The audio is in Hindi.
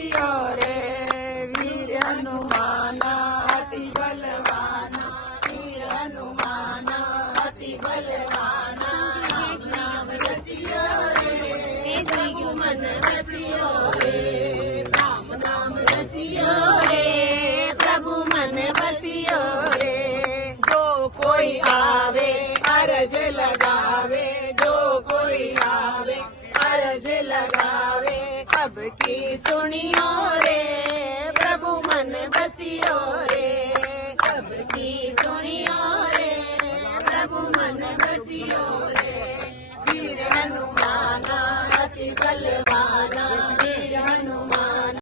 बसियो रे वीर हनुमान अति बलवाना वीर हनुमान अति बलवाना राम नाम रसियो रे प्रभु मन बसियो रे राम नाम रसियो रे प्रभु मन बसियो रे जो कोई आवे अर्ज लगावे जो कोई आवे अर्ज लगावे सबकी सुनियो रे प्रभु मन बसियो